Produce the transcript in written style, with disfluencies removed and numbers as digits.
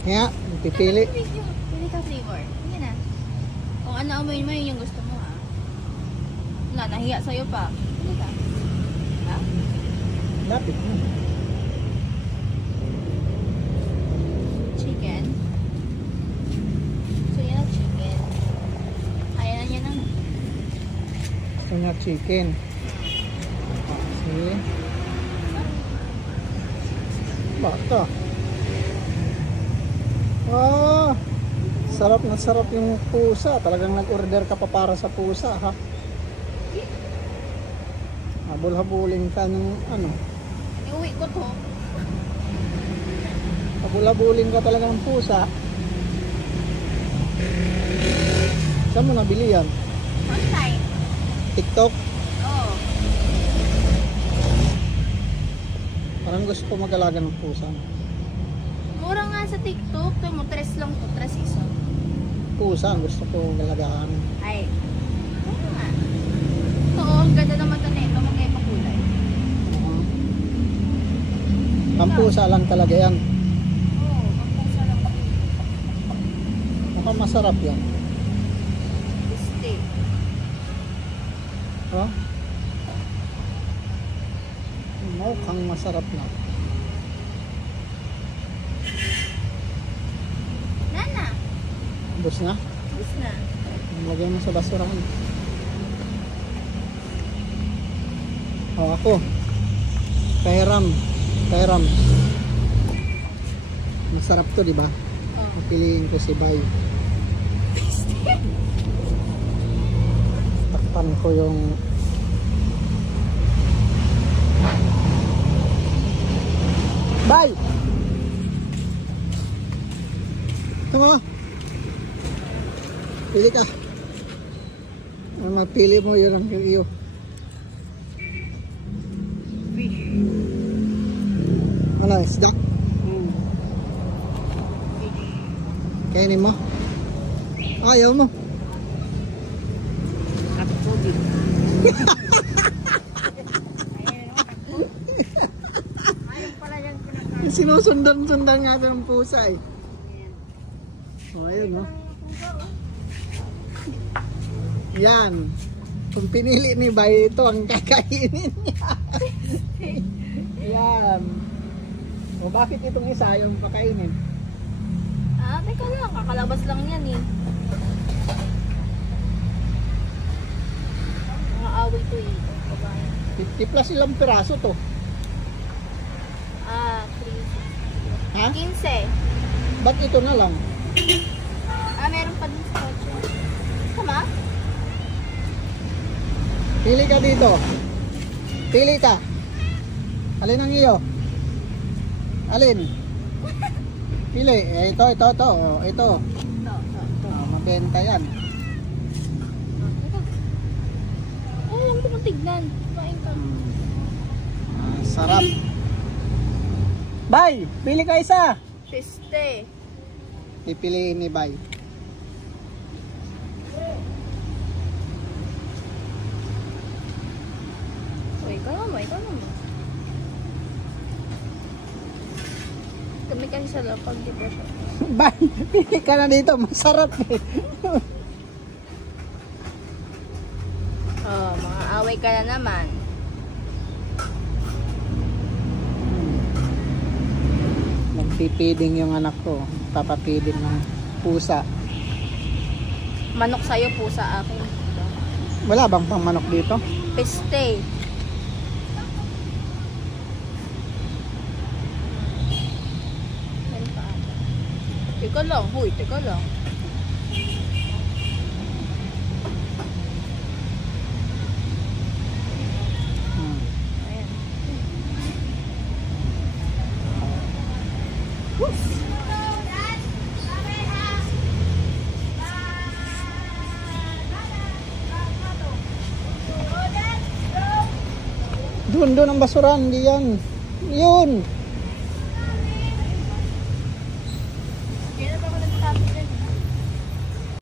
Kaya, pipili. Pili ka flavor. Yan na. Kung ano amoy mo, yun yung gusto mo ha. Wala, nahiya sa'yo pa. Pili ka. Ha? Lapit mo. Chicken. So yan ang chicken. Ayaw na niya ng Gusto niya chicken. Okay. Bata. Ah, sarap na sarap yung pusa. Talagang nag-order ka pa para sa pusa, ha? Habol-habulin ka ng ano. iuwi ko to. Habol-habulin ka talaga ng pusa. Saan mo nabili yan? Online. TikTok? Oo. Parang gusto ko mag-alaga ng pusa. Mura nga sa TikTok. Ito mo, 3 lang to. 3 isa. Pusa, gusto ko mag-alagaan. Ay. Oo nga. Ito, ang ganda naman ito na ito. Mga pakulay. Pampusa lang talaga yan. Oo, pampusa lang. Mukhang masarap yan. Steak. Oh? Mukhang masarap na. Nana. Ubus na? Bus na. Lagay mo sa basurahan. Oh, ako. Kairam. Kairam. Masarap to, di ba? Oh. Piliin ko si Bay. Takpan ko yung Bay! Tama! Pili ka. Ang mapili mo yun ang iyo. Fish. Ano, isda? Fish. Kainin mo? Ayaw mo? Katsugi. Ayaw pala yan pinakain. Sinusundan-sundan nga ng pusa eh. Oh, ayun no. Yan. Kung pinili ni Bay ito ang kakainin niya. Yan. O bakit itong isa yung pakainin? Ah, teka lang. Kakalabas lang yan eh. Mga away to eh. Babae. 50 plus ilang piraso to? Ah, 3. Ha? 15. Ba't ito na lang? Ah, meron pa din sa kotse. Tama? Pili ka dito. Pili ka. Alin ang iyo? Alin? Pili. Eh, ito. Oh, ito. Ito. Oh, mabenta yan. Ay, alam ko matignan. Kumain ka. Sarap. Bay, pili ka isa. Piste. Pipiliin ni Bay. O, ikaw naman. Kami kasi sa lapag, di ba siya? Bay, pili ka na dito. Masarap eh. Oh, mga away ka na naman. Nagpipiding yung anak ko. Papapiding ng pusa. Manok sa'yo, pusa akin. Wala bang pang manok dito? Piste. Yan pa ata. Teka lang, huy, teka lang. Ayan. Doon ang basurahan. Hindi yan. Yun.